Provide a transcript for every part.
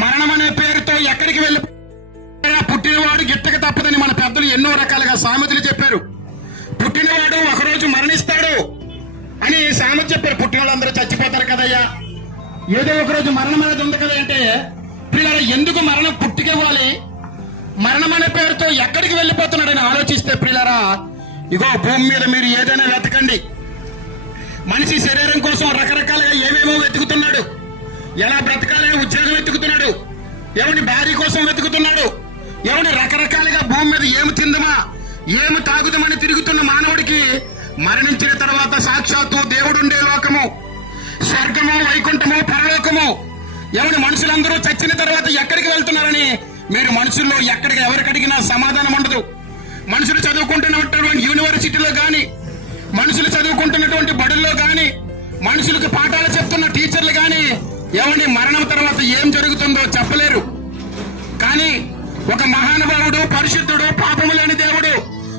మరణం అనే పేరుతో ఎక్కడికి వెళ్ళి పుట్టినవాడు గిట్టక తప్పదని మన పెద్దలు ఎన్నో రకాలుగా సామెతలు చెప్పారు. పుట్టినవాడు ఒకరోజు మరణిస్తాడు అని సామెత చెప్పారు. పుట్టిన వాళ్ళందరూ చచ్చిపోతారు కదయ్యా, ఏదో ఒకరోజు మరణం అనేది ఉంది కదా అంటే పిల్లలు ఎందుకు మరణం పుట్టికివ్వాలి? మరణం అనే పేరుతో ఎక్కడికి వెళ్ళిపోతున్నాడని ఆలోచిస్తే పిల్లరా, ఇగో భూమి మీద మీరు ఏదైనా వెతకండి. మనిషి శరీరం కోసం రకరకాలుగా ఏమేమో వెతుకుతున్నాడు. ఎలా బ్రతకాలని ఉద్యోగం వెతుకుతున్నాడు, ఎవరి భార్య కోసం వెతుకుతున్నాడు, ఎవరి రకరకాలుగా భూమి మీద ఏమి తిందమా ఏమి తాగుదామని తిరుగుతున్న మానవుడికి మరణించిన తర్వాత సాక్షాత్తు దేవుడుండే లోకము, స్వర్గము, వైకుంఠము, పరలోకము, ఎవరి మనుషులందరూ చచ్చిన తర్వాత ఎక్కడికి వెళ్తున్నారని మీరు మనుషుల్లో ఎక్కడికి ఎవరికి అడిగినా సమాధానం ఉండదు. మనుషులు చదువుకుంటున్నటువంటి యూనివర్సిటీలో గాని, మనుషులు చదువుకుంటున్నటువంటి బడుల్లో గాని, మనుషులకు పాఠాలు చెప్తున్న టీచర్లు గాని ఎవరి మరణం తర్వాత ఏం జరుగుతుందో చెప్పలేరు. కానీ ఒక మహానుభావుడు, పరిశుద్ధుడు, పాపము లేని దేవుడు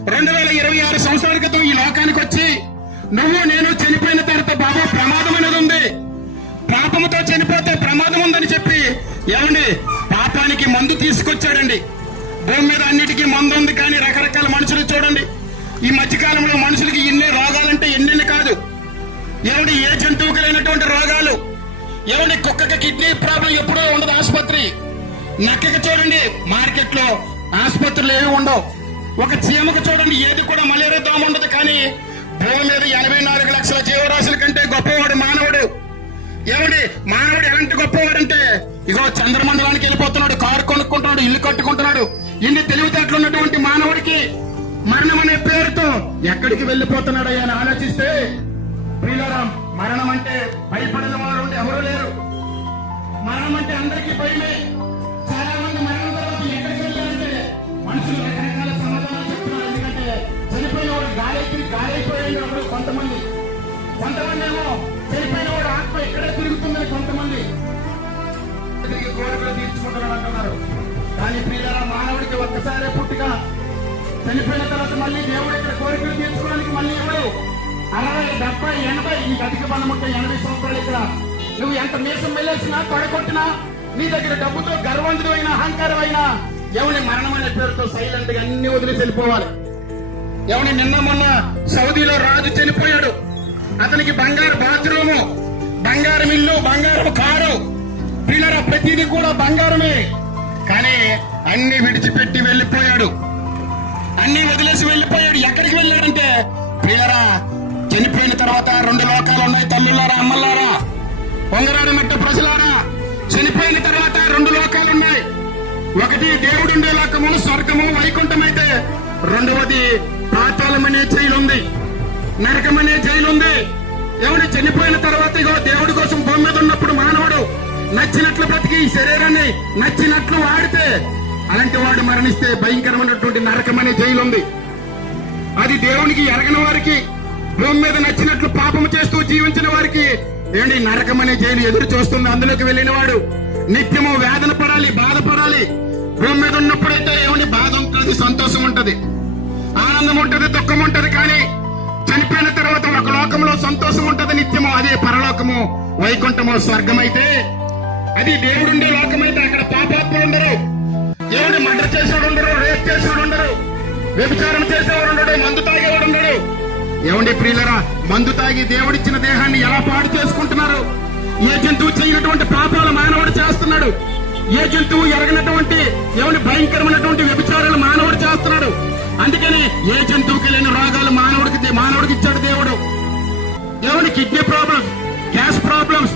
2026 సంవత్సరాల క్రితం ఈ లోకానికి వచ్చి నువ్వు నేను చనిపోయిన తర్వాత బాబు ప్రమాదం అనేది ఉంది, పాపముతో చనిపోతే ప్రమాదం ఉందని చెప్పి ఏమండి పాపానికి మందు తీసుకొచ్చాడండి. భూమి మీద అన్నిటికీ మందు ఉంది, కానీ రకరకాల మనుషులు చూడండి. ఈ మధ్యకాలంలో మనుషులకి ఎన్ని రోగాలంటే ఎన్నెన్ని కాదు. ఏమండి ఏ జంతువుకు లేనటువంటి రోగాలు. ఏమండి కుక్కకి కిడ్నీ ప్రాబ్లం ఎప్పుడూ ఉండదు ఆసుపత్రి. నక్కకి చూడండి మార్కెట్ లో ఆసుపత్రులు ఏమి ఉండవు. ఒక చీమకు చూడండి ఏది కూడా మలేరియా దోమ ఉండదు. కానీ భూమి మీద 84 లక్షల జీవరాశుల కంటే గొప్పవాడు మానవుడు. ఏమండి మానవుడు ఎలాంటి గొప్పవాడంటే ఇగో చంద్రమండలానికి వెళ్ళిపోతున్నాడు, కారు కొనుక్కుంటున్నాడు, ఇల్లు కట్టుకుంటున్నాడు. ఇన్ని తెలివితేటలు ఉన్నటువంటి మానవుడికి మరణం అనే పేరుతో ఎక్కడికి వెళ్ళిపోతున్నాడు అని ఆలోచిస్తే ప్రియులారా, మరణం అంటే భయపడిన వారు ఎవరూ లేరు. మరణం అంటే అందరికీ భయమే. చాలా మంది మరణం తర్వాత ఎక్కడికి వెళ్ళారంటే మనుషులు రకరకాల సమాధానాలు చెప్తున్నారు. ఎందుకంటే చనిపోయిన వాడు గాలైపోయాడు అప్పుడు కొంతమంది ఏమో చనిపోయిన వాడు ఆత్మ ఎక్కడే తిరుగుతుందని కొంతమంది తిరిగి కోరికలు తీర్చుకుంటారని అంటున్నారు. కానీ ప్రియులారా, మానవుడికి ఒక్కసారే పుట్టుక, చనిపోయిన తర్వాత మళ్ళీ దేవుడు ఇక్కడ కోరికలు తీర్చుకోవడానికి మళ్ళీ ఎవడు 60, 70, 80 నీకు అధిక బలం ఉంటే 80 సంవత్సరాలు ఇక్కడ నువ్వు ఎంత మీసం వెళ్ళేసినా తొడగొట్టినా నీ దగ్గర డబ్బుతో గర్వంతుడైన అహంకారం అయినా ఎవరి మరణం అనే పేరుతో సైలెంట్ గా అన్ని వదిలేసి వెళ్ళిపోవాలి. ఎవరి నిన్న మొన్న సౌదీలో రాజు చనిపోయాడు. అతనికి బంగారు బాత్రూము, బంగారం ఇల్లు, బంగారం కారు, పిల్లల ప్రతిదీ కూడా బంగారమే. కానీ అన్ని విడిచిపెట్టి వెళ్ళిపోయాడు, అన్ని వదిలేసి వెళ్ళిపోయాడు. ఎక్కడికి వెళ్ళాడంటే పిల్లరా, చనిపోయిన తర్వాత 2 లోకాలు ఉన్నాయి. తల్లులారా, అమ్మలారా, పొంగరాడు మెట్ట ప్రజలారా, చనిపోయిన తర్వాత 2 లోకాలు ఉన్నాయి. ఒకటి దేవుడుండే లోకము, స్వర్గము, వైకుంఠం అయితే రెండవది పాతాళమనే జైలు ఉంది, నరకమనే జైలు ఉంది. ఎవడు చనిపోయిన తర్వాత ఇగో దేవుడి కోసం భూమి మీద ఉన్నప్పుడు మానవుడు నచ్చినట్లు బ్రతికి ఈ శరీరాన్ని నచ్చినట్లు వాడితే అలాంటి వాడు మరణిస్తే భయంకరమైనటువంటి నరకమనే జైలు ఉంది. అది దేవునికి ఎరగని వారికి, భూమి మీద నచ్చినట్లు పాపము చేస్తూ జీవించిన వారికి ఏంటి నరకమనే జైలు ఎదురు చూస్తుంది. అందులోకి వెళ్ళిన వాడు నిత్యము వేదన పడాలి, బాధపడాలి. భూమి మీద ఉన్నప్పుడైతే ఏమని బాధ ఉంటుంది, సంతోషం ఉంటది, ఆనందం ఉంటది, దుఃఖం ఉంటది. కానీ చనిపోయిన తర్వాత ఒక లోకంలో సంతోషం ఉంటది నిత్యము. అదే పరలోకము, వైకుంఠము, స్వర్గం అయితే అది దేవుడుండే లోకమైతే అక్కడ పాపాత్ములు ఉండరు, ఏమిటి మర్డర్ చేసేవాడు ఉండరు, రేప్ చేసేవాడు ఉండరు, వ్యభిచారం చేసేవాడు ఉండడు, మందు తాగేవాడు ఉండడు. ఏమండి ప్రియులరా, మందు తాగి దేవుడిచ్చిన దేహాన్ని ఎలా పాడు చేసుకుంటున్నారు. ఏ జంతువు చేయనటువంటి పాపాలు మానవుడు చేస్తున్నాడు. ఏ జంతువు ఎరగనటువంటి ఎవరి భయంకరమైనటువంటి వ్యభిచారాలు మానవుడు చేస్తున్నాడు. అందుకని ఏ జంతువుకి లేని రోగాలు మానవుడికి ఇచ్చాడు దేవుడు. ఎవరి kidney problems, gas problems,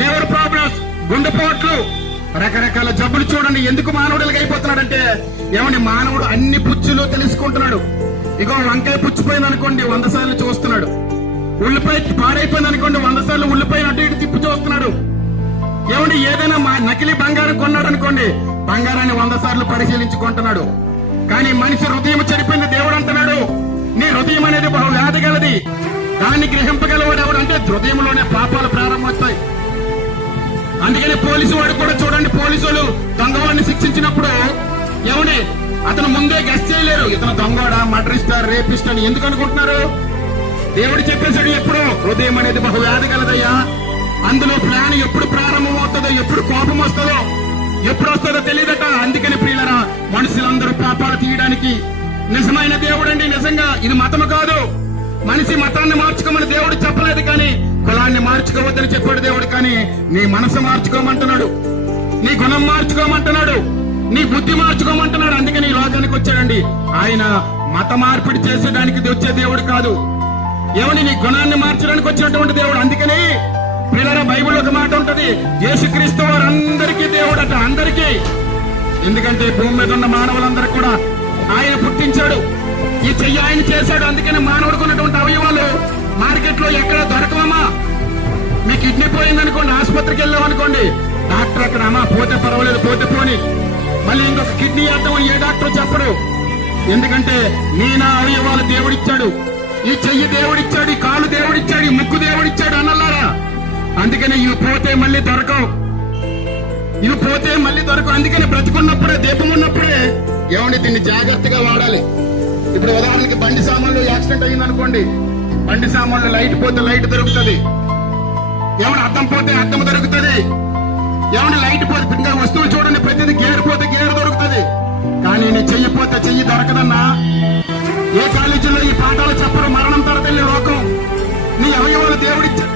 liver problems, గుండెపోట్లు, రకరకాల జబ్బులు చూడండి. ఎందుకు మానవుడికి అయిపోతున్నాడంటే ఏమని మానవుడు అన్ని పుచ్చులు తెలుసుకుంటున్నాడు. ఇగో వంకాయ పుచ్చిపోయింది అనుకోండి 100 సార్లు చూస్తున్నాడు. ఉల్లిపాయ పాడైపోయింది అనుకోండి 100 సార్లు ఉల్లిపాయ అటు ఇటు తిప్పి చూస్తున్నాడు. ఏమండి ఏదైనా నకిలీ బంగారం కొన్నాడు అనుకోండి, బంగారాన్ని 100 సార్లు పరిశీలించుకుంటున్నాడు. కానీ మనిషి హృదయం చనిపోయింది. దేవుడు అంటున్నాడు, నీ హృదయం అనేది బహు వ్యాధి గలది, దాన్ని గ్రహింపగలవాడు ఎవడు అంటే హృదయంలోనే పాపాలు ప్రారంభమవుతాయి. అందుకని పోలీసు వాడు కూడా చూడండి, పోలీసులు దొంగవాడిని శిక్షించినప్పుడు ఏమని అతను ముందే గెస్ చేయలేరు, ఇతను దొంగవాడా, మర్డరిస్టా, రేపిస్టా అని ఎందుకు అనుకుంటున్నారు. దేవుడు చెప్పేశాడు ఎప్పుడు హృదయం అనేది బహు వ్యాధి గలదయ్యా, అందులో ప్రాణి ఎప్పుడు ప్రారంభమవుతుందో, ఎప్పుడు కోపం వస్తుందో, ఎప్పుడు వస్తుందో తెలియదట. అందుకని ప్రియులరా, మనుషులందరూ పాపాలు తీయడానికి నిజమైన దేవుడండి. నిజంగా ఇది మతము కాదు. మనిషి మతాన్ని మార్చుకోమని దేవుడు చెప్పలేదు, కానీ కులాన్ని మార్చుకోవద్దని చెప్పాడు దేవుడు. కానీ నీ మనసు మార్చుకోమంటున్నాడు, నీ గుణం మార్చుకోమంటున్నాడు, నీ బుద్ధి మార్చుకోమంటున్నాడు. అందుకని ఈ లోకానికి వచ్చాడండి. ఆయన మత మార్పిడి చేసేదానికి వచ్చే దేవుడు కాదు, ఏమని నీ గుణాన్ని మార్చడానికి వచ్చినటువంటి దేవుడు. అందుకని పిల్లల బైబిల్ ఒక మాట ఉంటది, యేసుక్రీస్తు వారు అందరికీ దేవుడట, అందరికీ. ఎందుకంటే భూమి మీద ఉన్న మానవులందరూ కూడా ఆయన పుట్టించాడు, ఈ చెయ్యి ఆయన చేశాడు. అందుకని మానవుడికి ఉన్నటువంటి అవయవాలు మార్కెట్ లో ఎక్కడ దొరకవమ్మా. మీ కిడ్నీ పోయిందనుకోండి, ఆసుపత్రికి వెళ్ళామనుకోండి, డాక్టర్ అక్కడ అమ్మా పోతే పర్వాలేదు, పోతే పోని, మళ్ళీ ఇంకొక కిడ్నీ వేద్దామని ఏ డాక్టర్ చెప్పడు. ఎందుకంటే నీ నా అవయవాలు దేవుడిచ్చాడు, ఈ చెయ్యి దేవుడిచ్చాడు, ఈ కాలు దేవుడిచ్చాడు, ఈ ముక్కు దేవుడిచ్చాడు అన్నలారా. అందుకని ఇవి పోతే మళ్ళీ దొరకవు, ఇవి పోతే మళ్ళీ దొరకవు. అందుకని బ్రతుకున్నప్పుడే, దీపం ఉన్నప్పుడే ఏమండి దీన్ని జాగ్రత్తగా వాడాలి. ఇప్పుడు ఉదాహరణకి బండి సామాన్లు యాక్సిడెంట్ అయ్యిందనుకోండి, బండి సామాన్లు లైట్ పోతే లైట్ దొరుకుతుంది, ఏమైనా అద్దం పోతే అద్దం దొరుకుతుంది, ఏమైనా లైట్ పోతే ఇంకా వస్తువులు చూడండి, ప్రతిదీ గేర్ పోతే గేర్ దొరుకుతుంది. కానీ నీ చెయ్యి పోతే చెయ్యి దొరకదన్నా. ఏ కాలేజీలో ఈ పాఠాలు చెప్పరు, మరణం తరతల్లి లోకం. నీ అవయవాలు దేవుడిచ్చాడు.